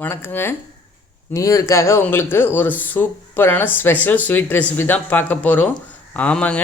வணக்கங்க. நியூ இயர்க்காக உங்களுக்கு ஒரு சூப்பரான ஸ்பெஷல் ஸ்வீட் ரெசிபி தான் பார்க்க போகிறோம். ஆமாங்க,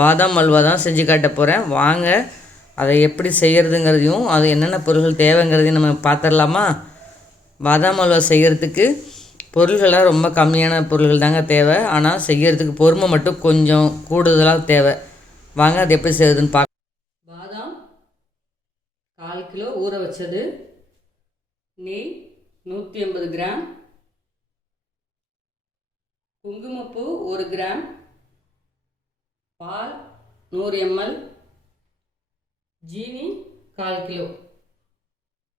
பாதாம் அல்வா தான் செஞ்சு காட்ட போகிறேன். வாங்க, அதை எப்படி செய்கிறதுங்கிறதையும் அது என்னென்ன பொருட்கள் தேவைங்கிறதையும் நம்ம பார்த்துடலாமா? பாதாம் அல்வா செய்கிறதுக்கு பொருள்கள்லாம் ரொம்ப கம்மியான பொருள்கள் தாங்க தேவை. ஆனால் செய்கிறதுக்கு பொறுமை மட்டும் கொஞ்சம் கூடுதலாக தேவை. வாங்க, அது எப்படி செய்கிறதுன்னு பார்க்க. பாதாம் 1/4 கிலோ ஊற வச்சது, நெய் 180 கிராம், குங்குமப்பூ 1 கிராம், பால் 100 ml, ஜீனி 1/4 கிலோ.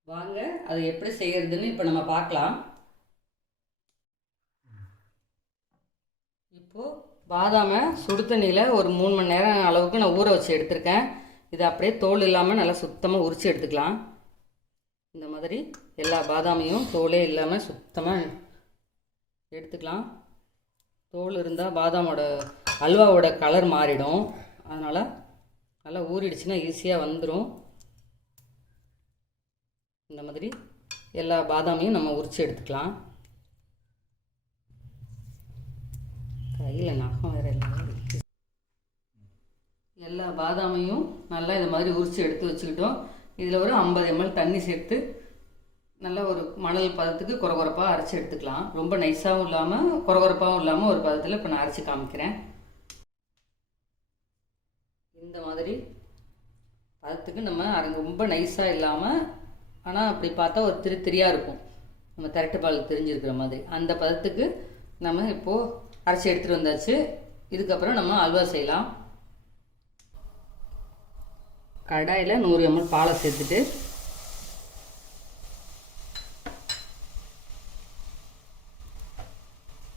வாங்க, அது எப்படி செய்யறதுன்னு இப்போ நம்ம பார்க்கலாம். இப்போது பாதாமை சுடு தண்ணியில் ஒரு 3 மணி நேரம் அளவுக்கு நான் ஊற வச்சு எடுத்திருக்கேன். இதை அப்படியே தோல் இல்லாமல் நல்லா சுத்தமாக உரித்து எடுத்துக்கலாம். இந்த மாதிரி எல்லா பாதாமையும் தோலே இல்லாமல் சுத்தமாக எடுத்துக்கலாம். தோல் இருந்தால் பாதாமோட அல்வாவோட கலர் மாறிடும். அதனால் நல்லா ஊறிடுச்சுன்னா ஈஸியாக வந்துடும். இந்த மாதிரி எல்லா பாதாமையும் நம்ம உரித்து எடுத்துக்கலாம். கையில் நகம் வேறு எல்லா பாதாமையும் நல்லா இந்த மாதிரி உரித்து எடுத்து வச்சுக்கிட்டோம். இதில் ஒரு 50 ml தண்ணி சேர்த்து நல்லா ஒரு மணல் பதத்துக்கு குறகுறப்பாக அரைச்சி எடுத்துக்கலாம். ரொம்ப நைஸாகவும் இல்லாமல் குறகுறப்பாகவும் இல்லாமல் ஒரு பதத்தில் இப்போ நான் அரைச்சி காமிக்கிறேன். இந்த மாதிரி பதத்துக்கு நம்ம ரொம்ப நைஸாக இல்லாமல், ஆனால் அப்படி பார்த்தா ஒரு திரியாக இருக்கும், நம்ம திரட்டு பால் தெரிஞ்சிருக்கிற மாதிரி. அந்த பதத்துக்கு நம்ம இப்போது அரைச்சி எடுத்துகிட்டு வந்தாச்சு. இதுக்கப்புறம் நம்ம அல்வா செய்யலாம். கடாயில் 100 ml பாலை சேர்த்துட்டு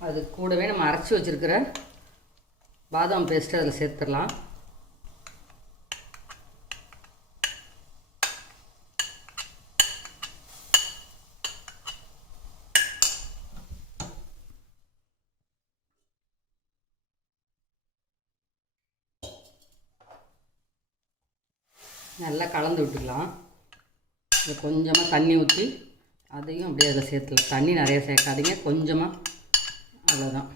அது கூடவே நம்ம அரைச்சி வச்சுருக்கிற பாதாம் பேஸ்ட்டு அதில் சேர்த்துடலாம். நல்லா கலந்து விட்டுக்கலாம். இதை கொஞ்சமாக தண்ணி ஊற்றி அதையும் அப்படியே அதில் சேர்த்துலாம். தண்ணி நிறைய சேர்க்காதீங்க, கொஞ்சமாக, அவ்வளோதான்.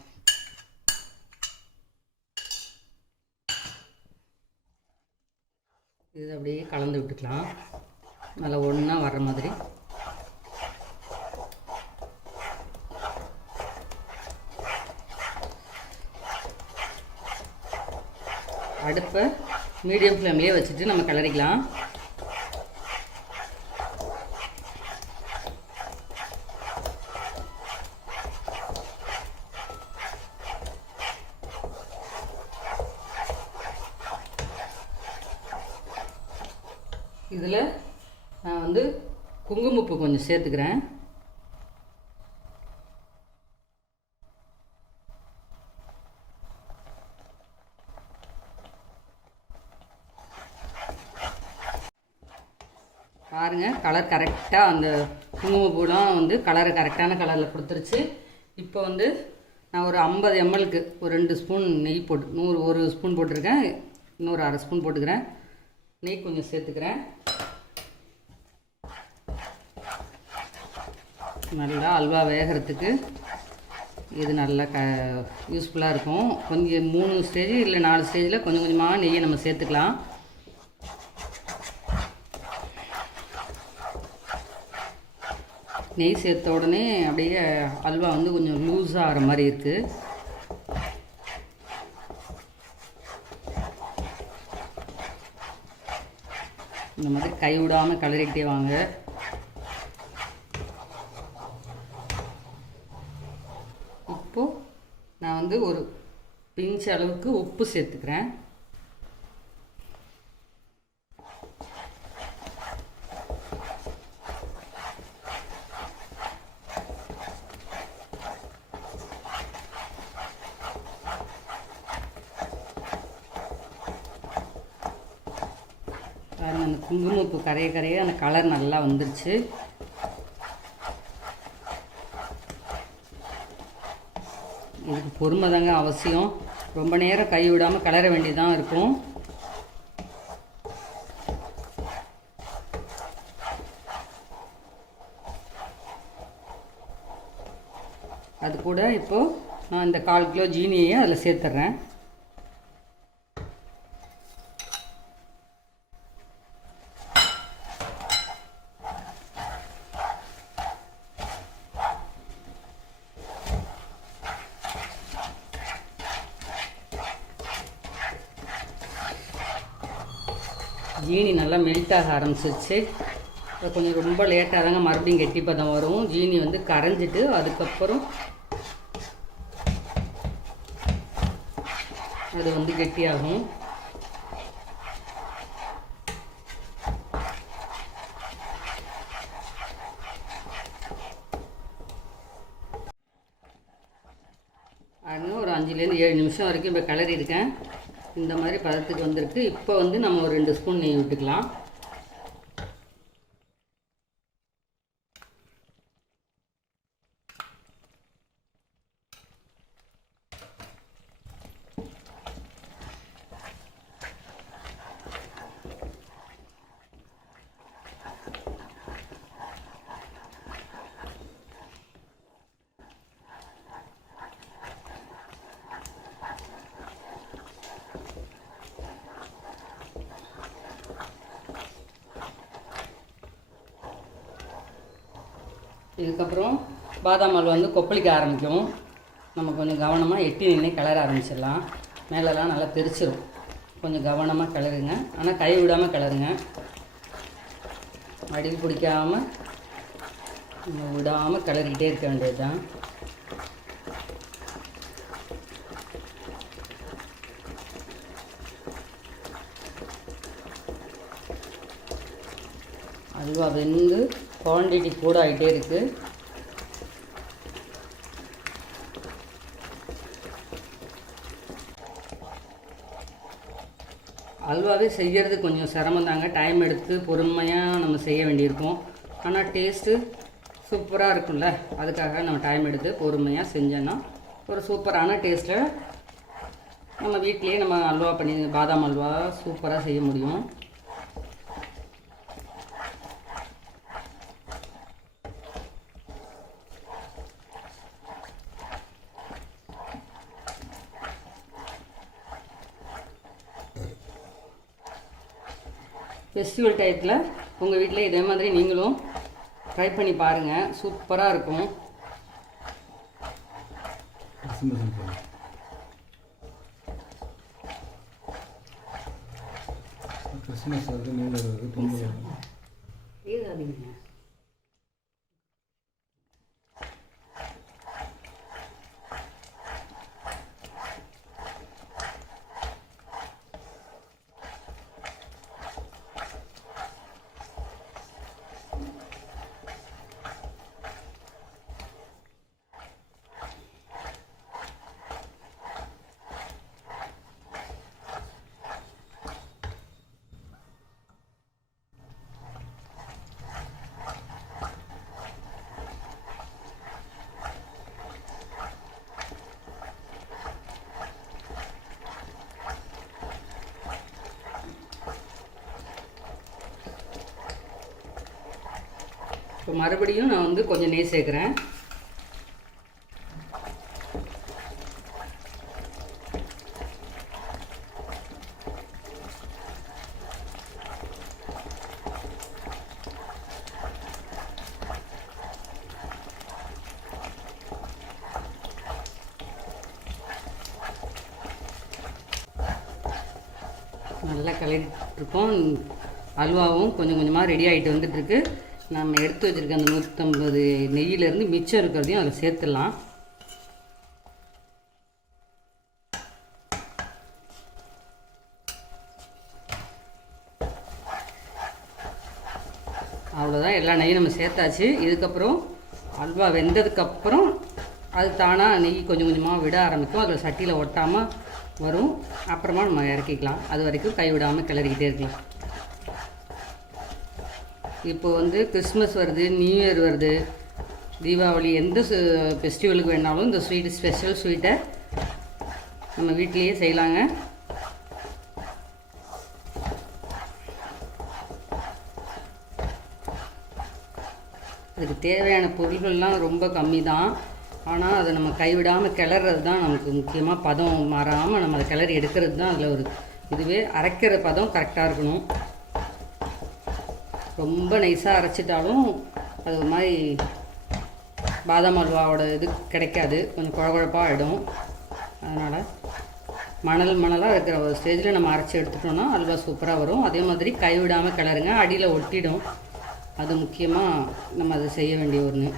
இது அப்படியே கலந்து விட்டுக்கலாம், நல்லா ஒன்றா வர்ற மாதிரி. அடுப்பை மீடியம் ஃப்ளேம்லேயே வச்சுட்டு நம்ம கிளறிக்கலாம். இதில் நான் வந்து குங்குமப்பூ கொஞ்சம் சேர்த்துக்கிறேன். பாருங்கள், கலர் கரெக்டாக, அந்த குங்குமப்பூலாம் வந்து கலரை கரெக்டான கலரில் கொடுத்துருச்சு. இப்போ வந்து நான் ஒரு 50 mlக்கு ஒரு 2 ஸ்பூன் நெய் போட்டு, 1 ஸ்பூன் போட்டிருக்கேன், இன்னொரு 1/2 ஸ்பூன் போட்டுக்கிறேன். நெய் கொஞ்சம் சேர்த்துக்கிறேன். நல்லா அல்வா வேகிறதுக்கு இது நல்லா யூஸ்ஃபுல்லாக இருக்கும். கொஞ்சம் 3 ஸ்டேஜ் இல்லை 4 ஸ்டேஜில் கொஞ்சம் கொஞ்சமாக நெய்யை நம்ம சேர்த்துக்கலாம். நெய் சேர்த்த உடனே அப்படியே அல்வா வந்து கொஞ்சம் லூஸாக ஆகிற மாதிரி இருக்குது. இந்த மாதிரி கை விடாமல் கிளறிக்கிட்டே வாங்க. இப்போது நான் வந்து ஒரு பிஞ்ச் அளவுக்கு உப்பு சேர்த்துக்கிறேன். அந்த குங்குமப்பூ கரைய அந்த கலர் நல்லா வந்துருச்சு. இதுக்கு பொறுமை தாங்க அவசியம். ரொம்ப நேரம் கை விடாமல் கிளற வேண்டியதான் இருக்கும். அது கூட இப்போது நான் இந்த 1/4 கிலோ ஜீனியை அதில் சேர்த்துட்றேன். ஜீனி நல்லா மெல்ட் ஆக ஆரம்பிச்சிருச்சு. அது கொஞ்சம் ரொம்ப லேட்டாக தாங்க மறுபடியும் கெட்டி பதம் வரும். ஜீனி வந்து கரைஞ்சிட்டு அதுக்கப்புறம் அது வந்து கெட்டியாகும். ஒரு 5லேருந்து 7 நிமிஷம் வரைக்கும் இப்போ கிளறி இருக்கேன். இந்த மாதிரி பதத்துக்கு வந்திருக்கு. இப்போ வந்து நம்ம ஒரு 2 ஸ்பூன் நெய் விட்டுக்கலாம். இதுக்கப்புறம் பாதாம் அல்வா வந்து கொப்பளிக்க ஆரம்பிக்கும். நம்ம கொஞ்சம் கவனமாக எட்டி நின்று கிளற ஆரம்பிச்சிடலாம். மேலெல்லாம் நல்லா தெரிச்சிடும். கொஞ்சம் கவனமாக கிளறுங்க. ஆனால் கை விடாமல் கிளறுங்க. அடியில் பிடிக்காமல் விடாமல் கிளறிக்கிட்டே இருக்க வேண்டியது தான். அல்வா வெந்து குவான்டிட்டி கூட ஆகிட்டே இருக்குது. அல்வாவே செய்கிறது கொஞ்சம் சிரமம் தாங்க. டைம் எடுத்து பொறுமையாக நம்ம செய்ய வேண்டியிருக்கும். ஆனால் டேஸ்ட்டு சூப்பராக இருக்கும்ல, அதுக்காக நம்ம டைம் எடுத்து பொறுமையாக செஞ்சோன்னா ஒரு சூப்பரான டேஸ்ட்டில் நம்ம வீட்டிலேயே நம்ம அல்வா பண்ணி பாதாம் அல்வா சூப்பராக செய்ய முடியும். ஃபெஸ்டிவல் டயத்தில் உங்கள் வீட்டில் இதே மாதிரி நீங்களும் ட்ரை பண்ணி பாருங்கள். சூப்பராக இருக்கும். கிறிஸ்மஸ் வந்து நீங்க பொங்கல் ஏதாதீங்க. இப்போ மறுபடியும் நான் வந்து கொஞ்சம் நெய் சேர்க்குறேன். நல்லா கலரிட்டுருக்கோம். அல்வாவும் கொஞ்சம் கொஞ்சமாக ரெடி ஆகிட்டு வந்துட்டுருக்கு. நம்ம எடுத்து வச்சுருக்க அந்த 150 நெய்யிலேருந்து மிச்சம் இருக்கிறதையும் அதில் சேர்த்துடலாம். அவ்வளோதான், எல்லா நெய்யும் நம்ம சேர்த்தாச்சு. இதுக்கப்புறம் அல்வா வெந்ததுக்கப்புறம் அது தானாக நெய் கொஞ்சம் கொஞ்சமாக விட ஆரம்பிக்கும். அதில் சட்டியில் ஒட்டாமல் வரும். அப்புறமா நம்ம இறக்கிக்கலாம். அது வரைக்கும் கை விடாமல் கிளறிக்கிட்டே இருக்கலாம். இப்போ வந்து கிறிஸ்மஸ் வருது, நியூ இயர் வருது, தீபாவளி, எந்த ஃபெஸ்டிவலுக்கு வேணாலும் இந்த ஸ்வீட்டு ஸ்பெஷல் ஸ்வீட்டை நம்ம வீட்டிலையே செய்யலாங்க. அதுக்கு தேவையான பொருள்கள்லாம் ரொம்ப கம்மி தான். ஆனால் அதை நம்ம கைவிடாமல் கிளறது தான் நமக்கு முக்கியமாக, பதம் மாறாமல் நம்ம அதை கிளறி எடுக்கிறது தான் அதில் ஒரு இதுவே. அரைக்கிற பதம் கரெக்டாக இருக்கணும். ரொம்ப நைஸாக அரைச்சிட்டாலும் அது ஒரு மாதிரி பாதாம் அல்வாவோட இது கிடைக்காது, கொஞ்சம் குழகுழப்பாக ஆகிடும். அதனால் மணலாக இருக்கிற ஒரு ஸ்டேஜில் நம்ம அரைச்சி எடுத்துட்டோம்னா அல்வா சூப்பராக வரும். அதே மாதிரி கைவிடாமல் கிளறுங்க, அடியில் ஒட்டிடும். அது முக்கியமாக நம்ம அதை செய்ய வேண்டிய ஒன்று.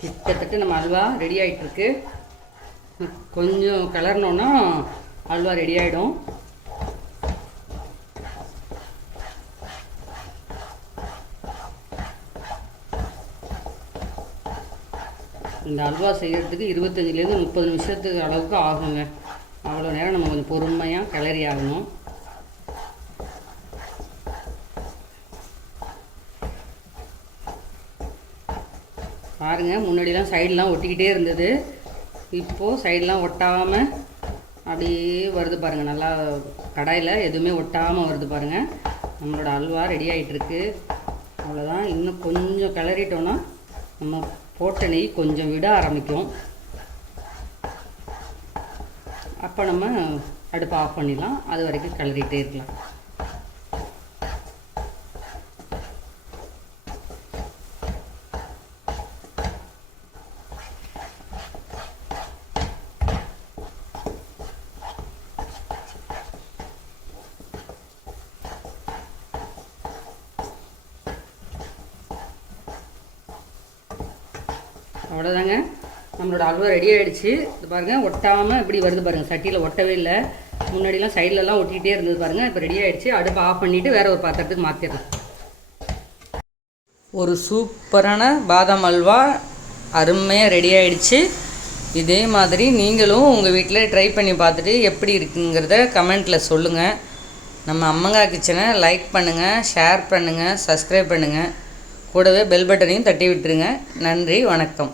கிட்டத்தட்ட நம்ம அல்வா ரெடி ஆகிட்டுருக்கு. கொஞ்சம் கிளறினோன்னா அல்வா ரெடி ஆகிடும். இந்த அல்வா செய்கிறதுக்கு 25லேருந்து 30 நிமிஷத்துக்கு அளவுக்கு ஆகுங்க. அவ்வளோ நேரம் நம்ம கொஞ்சம் பொறுமையாக கிளறி ஆகணும். பாருங்கள், முன்னாடிலாம் சைடெலாம் ஒட்டிக்கிட்டே இருந்தது, இப்போது சைடெலாம் ஒட்டாமல் அப்படியே வருது பாருங்கள். நல்லா கடாயில் எதுவுமே ஒட்டாமல் வருது பாருங்கள். நம்மளோட அல்வா ரெடி ஆகிட்டுருக்கு. அவ்வளோதான். இன்னும் கொஞ்சம் கிளறிட்டோன்னா நம்ம போட்ட நெய் கொஞ்சம் விட ஆரம்பிக்கும். அப்போ நம்ம அடுப்பை ஆஃப் பண்ணிடலாம். அது வரைக்கும் கிளறிட்டே இருக்கலாம். அவ்வளோதாங்க, நம்மளோட அல்வா ரெடி ஆகிடுச்சு. இது பாருங்கள், ஒட்டாமல் இப்படி வருது பாருங்கள். சட்டியில் ஒட்டவே இல்லை. முன்னாடிலாம் சைட்லலாம் ஒட்டிகிட்டே இருந்தது பாருங்கள். இப்போ ரெடி ஆகிடுச்சு. அடுப்பை ஆஃப் பண்ணிவிட்டு வேறு ஒரு பாத்திரத்துக்கு மாற்றிடலாம். ஒரு சூப்பரான பாதாம் அல்வா அருமையாக ரெடி ஆகிடுச்சு. இதே மாதிரி நீங்களும் உங்கள் வீட்டில் ட்ரை பண்ணி பார்த்துட்டு எப்படி இருக்குங்கிறத கமெண்ட்டில் சொல்லுங்கள். நம்ம அம்மங்கா கிச்சனை லைக் பண்ணுங்கள், ஷேர் பண்ணுங்கள், சப்ஸ்கிரைப் பண்ணுங்கள். கூடவே பெல் பட்டனையும் தட்டி விட்டுருங்க. நன்றி, வணக்கம்.